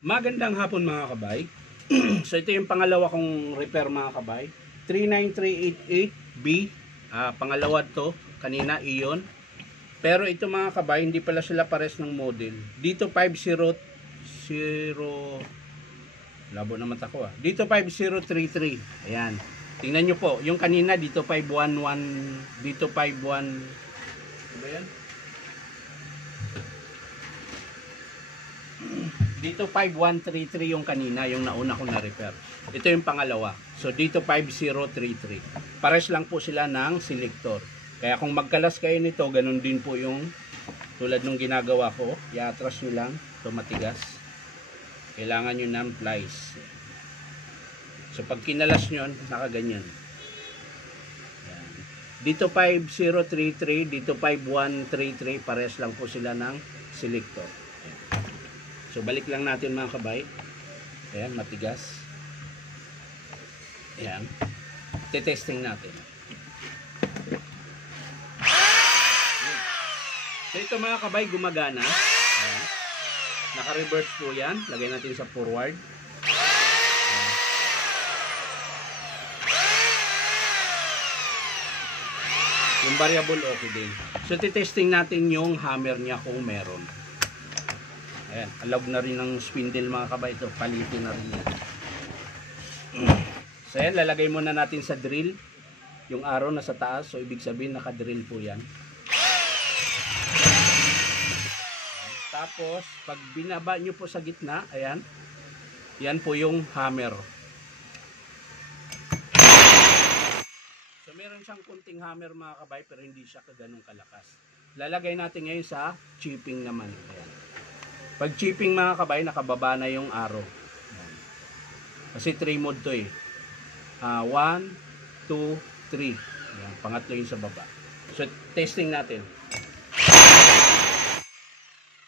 Magandang hapon mga kabay. So ito yung pangalawa kong repair mga kabay. 39388B. Pangalawa to. Kanina iyon. Pero ito mga kabay, hindi pala sila pares ng model. Dito 50 labo naman ako Dito 5033. Ayan. Tingnan nyo po. Yung kanina dito 511. Dito 51. Ano ba yan? Dito 5133 yung kanina, yung nauna kong na-repair. Ito yung pangalawa. So dito 5033. Pares lang po sila ng selector. Kaya kung magkalas kayo nito, ganun din po yung tulad nung ginagawa ko. I-atras nyo lang. Ito matigas. Kailangan nyo ng plies. So pag kinalas nyo, nakaganyan. Yan. Dito 5033, dito 5133. Pares lang po sila ng selector. So balik lang natin mga kabay. Ayan, matigas. Ayan. Testing natin. So ito mga kabay, gumagana. Ayan. Naka-reverse po yan. Lagay natin sa forward. Ayan. Yung variable okay din. So testing natin yung hammer niya kung meron. Ayan, alog na rin ng spindle mga kabay ito. Palitin na rin yan. So ayan, lalagay muna natin sa drill. Yung arrow na sa taas. So ibig sabihin naka-drill po yan. Tapos, pag binaba nyo po sa gitna, ayan. Yan po yung hammer. So meron siyang kunting hammer mga kabay, pero hindi siya ganun kalakas. Lalagay natin ngayon sa chipping naman. Ayan. Pag chipping mga kabay, nakababa na yung arrow. Ayan. Kasi 3 mode to eh. 1, 2, 3. Ayan. Pangatlo yung sa baba. So testing natin.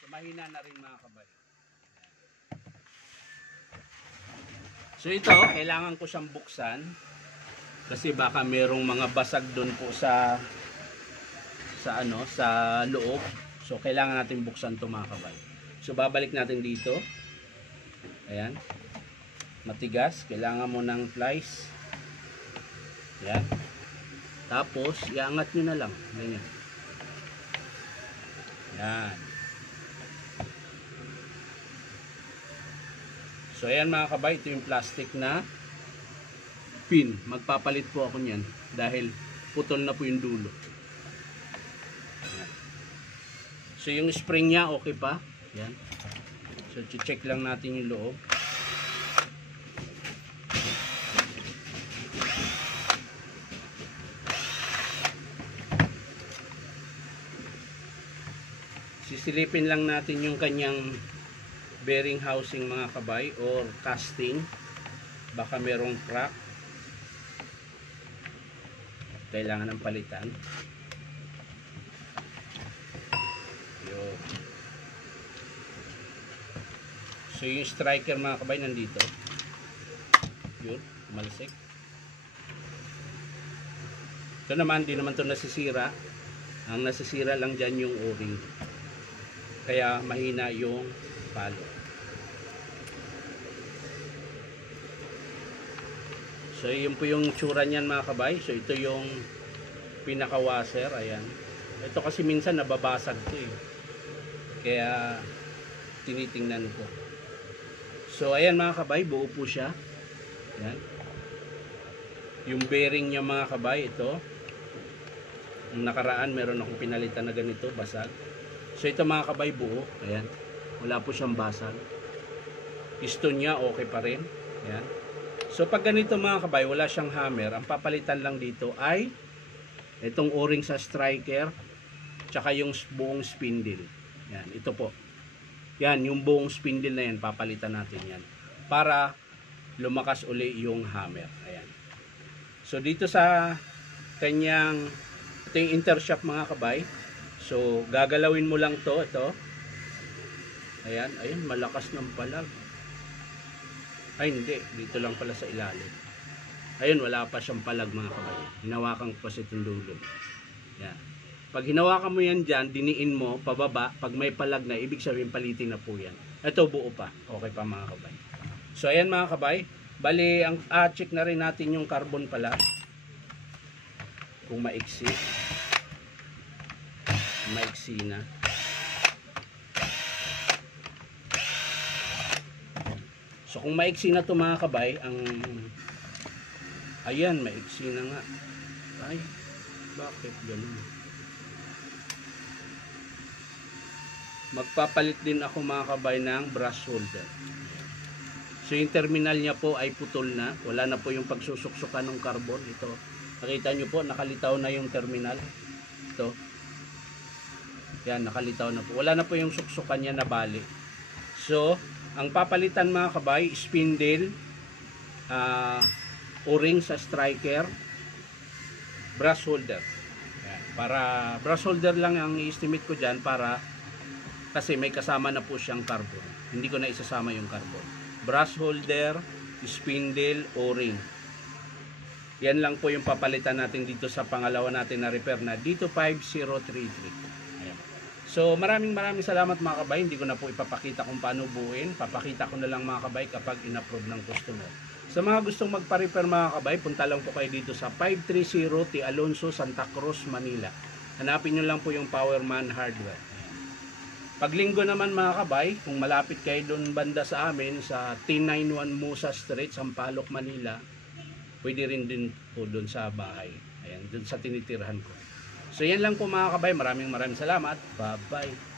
So mahina na rin mga kabay. So ito, kailangan ko siyang buksan. Kasi baka merong mga basag doon po sa loob. So kailangan natin buksan to mga kabay. So babalik natin dito. Ayan. Matigas. Kailangan mo ng plies. Ayan. Tapos, iangat nyo na lang. Ganyan. Ayan. So ayan mga kabay. Ito yung plastic na pin. Magpapalit po ako nyan. Dahil putol na po yung dulo. Ayan. So yung spring nya okay pa. Yan. So, check lang natin yung loob. Sisilipin lang natin yung kanyang bearing housing mga kabay or casting. Baka merong crack. Kailangan ng palitan. Yun. So yung striker mga kabay nandito. Yun, malsik. Ito naman, di naman ito nasisira. Ang nasisira lang dyan yung o-ring. Kaya mahina yung palo. So yun po yung tsura niyan mga kabay. So ito yung pinaka washer. Ayan. Ito kasi minsan nababasag ito eh. Kaya tinitingnan ko. So ayan mga kabay, buo po siya. Ayan. Yung bearing niya mga kabay, ito. Yung nakaraan, meron akong pinalitan na ganito, basag. So ito mga kabay, buo. Ayan. Wala po siyang basag. Piston niya, okay pa rin. Ayan. So pag ganito mga kabay, wala siyang hammer. Ang papalitan lang dito ay itong o-ring sa striker, tsaka yung buong spindle. Ayan, ito po. Yan, yung buong spindle na yan, papalitan natin yan. Para lumakas uli yung hammer. Ayan. So, dito sa kanyang, ito yung intershaft mga kabay. So, gagalawin mo lang to, ito. Ayan, ayun, malakas ng palag. Ay, hindi. Dito lang pala sa ilalim. Ayun, wala pa siyang palag mga kabay. Hinawakan ko pa sa itong dulo. Yan. Pag hinawakan mo yan dyan, diniin mo, pababa, pag may palag na, ibig sabihin palitin na po yan. Ito buo pa. Okay pa mga kabay. So ayan mga kabay. Bali, check na rin natin yung carbon pala. Kung maiksi. Maiksi na. So kung maiksi na to mga kabay, ayan, maiksi na nga. Ay, bakit ganun? Magpapalit din ako mga kabay ng brush holder. So yung terminal niya po ay putol na. Wala na po yung pagsusuksukan ng carbon. Ito, nakita nyo po, nakalitaw na yung terminal. Ito. Yan, nakalitaw na po. Wala na po yung suksukan niya na bali. So, ang papalitan mga kabay, spindle, o-ring sa striker, brush holder. Yan. Para brush holder lang ang i-estimate ko dyan para kasi may kasama na po siyang carbon. Hindi ko na isasama yung carbon. Brush holder, spindle, o-ring. Yan lang po yung papalitan natin dito sa pangalawa natin na repair na dito 5033. Ayan. So maraming salamat mga kabay. Hindi ko na po ipapakita kung paano buuin. Papakita ko na lang mga kabay kapag in-approve ng customer. Sa mga gustong magpa-repair mga kabay, punta lang po kayo dito sa 530 T. Alonso, Santa Cruz, Manila. Hanapin nyo lang po yung Powerman Hardware. Pag linggo naman mga kabay, kung malapit kayo doon banda sa amin sa T91 Musa Street, Sampaloc, Manila, pwede rin din po doon sa bahay. Ayan, doon sa tinitirhan ko. So yan lang po mga kabay. Maraming salamat. Bye-bye.